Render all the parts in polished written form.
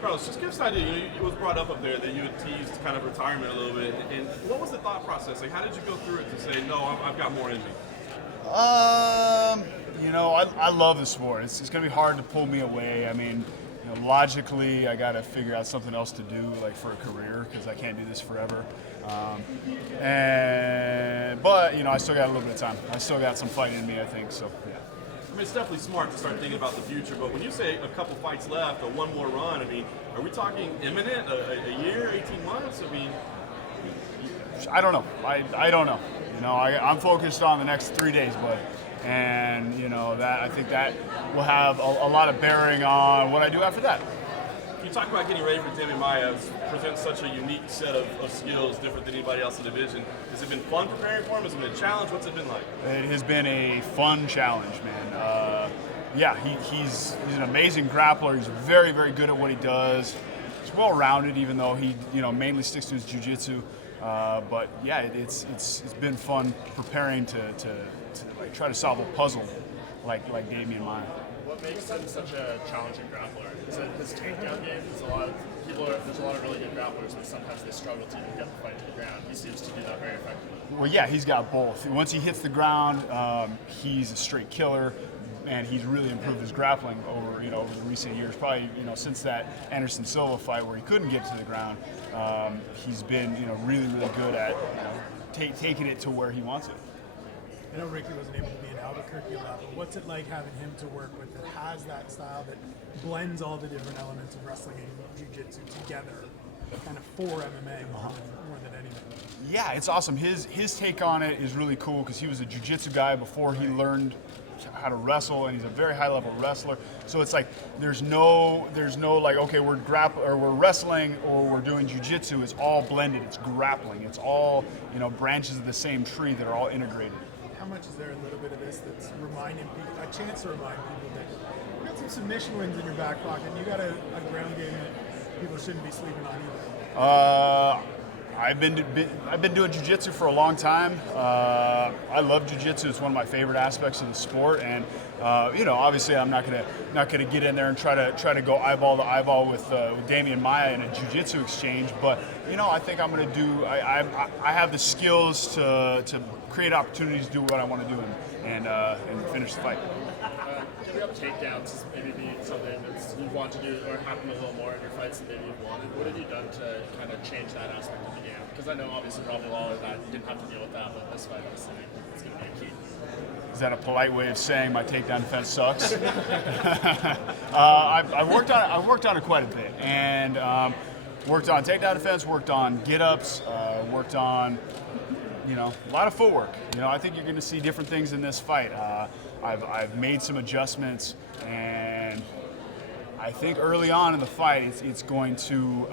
Carlos, just give us an idea. It was brought up there that you had teased kind of retirement a little bit. And what was the thought process? Like, how did you go through it to say, no, I've got more in me? I love the sport. It's going to be hard to pull me away. I mean, logically, I got to figure out something else to do, like for a career, because I can't do this forever. But I still got a little bit of time. I still got some fight in me, I think. So, yeah. I mean, it's definitely smart to start thinking about the future. But when you say a couple fights left or one more run, I mean, are we talking imminent? A year, 18 months? I mean, I don't know. I don't know. I'm focused on the next 3 days, bud. And, that I think that will have a lot of bearing on what I do after that. You talk about getting ready for Demian Maia. It presents such a unique set of skills, different than anybody else in the division. Has it been fun preparing for him? Has it been a challenge? What's it been like? It has been a fun challenge, man. He's an amazing grappler. He's very, very good at what he does. He's well-rounded, even though he mainly sticks to his jiu-jitsu. But yeah, it's been fun preparing to like try to solve a puzzle like Demian Maia. What makes him such a challenging grappler? Is it his takedown game? There's a lot of really good grapplers, but sometimes they struggle to even get the fight to the ground. He seems to do that very effectively. Well, yeah, he's got both. Once he hits the ground, he's a straight killer, and he's really improved his grappling over the recent years. Probably since that Anderson Silva fight where he couldn't get to the ground, he's been really, really good at taking it to where he wants it. I know Ricky wasn't able to be in Albuquerque a lot, but what's it like having him to work with that has that style that blends all the different elements of wrestling and jiu-jitsu together, kind of for MMA more than anything? Yeah, it's awesome. His take on it is really cool because he was a jiu-jitsu guy before he learned how to wrestle, and he's a very high-level wrestler. So it's like there's no like, okay, we're wrestling or we're doing jiu-jitsu. It's all blended. It's grappling. It's all branches of the same tree that are all integrated. How much is there a little bit of this that's reminding people, a chance to remind people that you got some submission wins in your back pocket, and you got a ground game that people shouldn't be sleeping on either? I've been doing jiu-jitsu for a long time. I love jiu-jitsu. It's one of my favorite aspects of the sport, and obviously I'm not gonna get in there and try to go eyeball to eyeball with Demian Maia in a jiu-jitsu exchange. But I think I'm gonna do. I have the skills to create opportunities to do what I want to do and finish the fight. Giving up takedowns maybe be something that you want to do or happen a little more in your fights than maybe you've wanted. What have you done to kind of change that aspect of the game? Because I know obviously Robbie Lawler that didn't have to deal with that, but this fight obviously is going to be a key. Is that a polite way of saying my takedown defense sucks? I've worked on it quite a bit, and worked on takedown defense, worked on get-ups, worked on a lot of footwork. I think you're going to see different things in this fight. I've made some adjustments, and I think early on in the fight, it's going to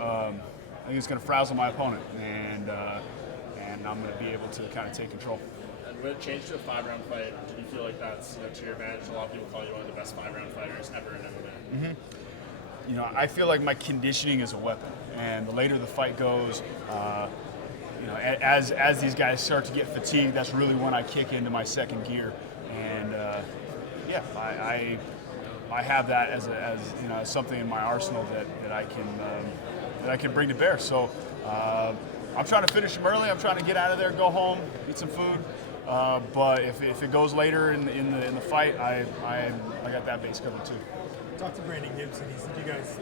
frazzle my opponent, and I'm going to be able to kind of take control. And when it changed to a 5-round fight, do you feel like that's to your advantage? A lot of people call you one of the best 5-round fighters ever in MMA. Mm-hmm. I feel like my conditioning is a weapon, and the later the fight goes, as these guys start to get fatigued, that's really when I kick into my second gear. And I have that as something in my arsenal that I can bring to bear. So I'm trying to finish them early. I'm trying to get out of there, go home, eat some food. But if it goes later in the fight, I got that base covered too. Talked to Brandon Gibson. He said you guys,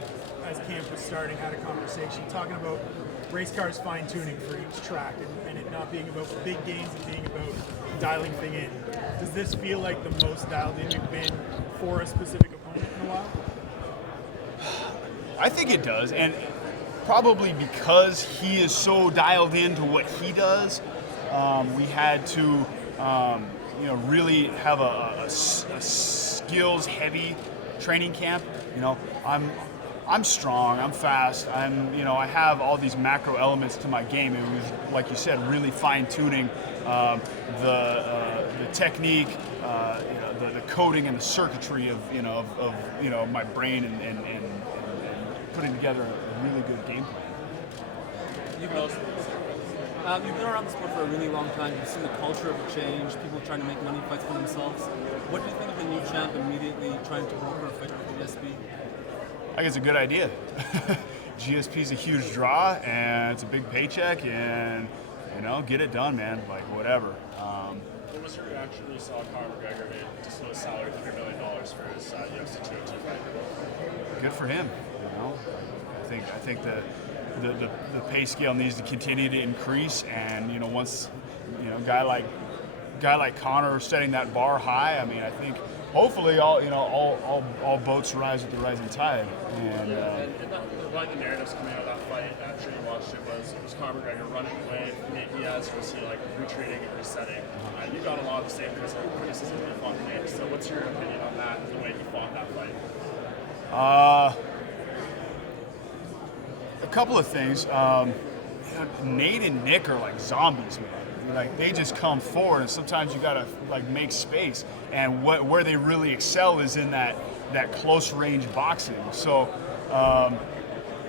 as camp was starting, had a conversation talking about race cars fine-tuning for each track and it not being about big gains and being about dialing thing in. Does this feel like the most dialed in you've been for a specific opponent in a while? I think it does, and probably because he is so dialed into what he does, we had to really have a skills-heavy training camp. I'm strong, I'm fast, I have all these macro elements to my game. It was, like you said, really fine-tuning the technique, the coding and the circuitry of my brain and putting together a really good game plan. You've been around the sport for a really long time. You've seen the culture of a change, people trying to make money fights for themselves. What do you think of the new champ immediately trying to broker a fight with the SB? I think it's a good idea. GSP's a huge draw, and it's a big paycheck, and get it done, man. Like whatever. What was your reaction when you saw Conor McGregor made just his salary $100 million for his UFC 202 fight? Good for him. I think the pay scale needs to continue to increase, and once a guy like Conor setting that bar high, I mean, I think hopefully all boats rise with the rising tide. And one of the narratives coming out of that fight, I'm sure you watched it, was Conor McGregor running away from Nate Diaz, or was he like retreating and resetting? You got a lot of the same criticism you fought Nate. So what's your opinion on that, the way he fought that fight? A couple of things. Nate and Nick are like zombies, man. Like they just come forward, and sometimes you gotta like make space. And where they really excel is in that close range boxing. So,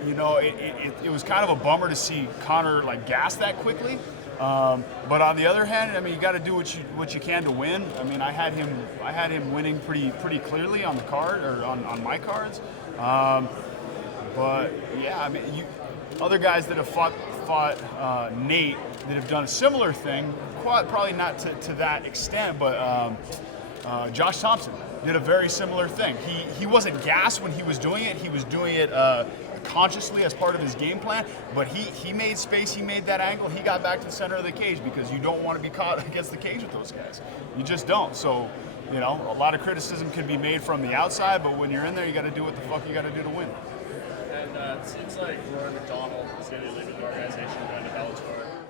it was kind of a bummer to see Conor like gas that quickly. But on the other hand, I mean, you got to do what you can to win. I mean, I had him winning pretty clearly on the card or on my cards. But yeah, I mean, other guys that have fought Nate that have done a similar thing, probably not to that extent, but Josh Thompson did a very similar thing. He wasn't gassed when he was doing it. He was doing it consciously as part of his game plan, but he made space, he made that angle, he got back to the center of the cage, because you don't want to be caught against the cage with those guys. You just don't. So, a lot of criticism can be made from the outside, but when you're in there, you got to do what the fuck you got to do to win. And it seems like Rory McDonald is going to be leaving the organization, going to Bellator.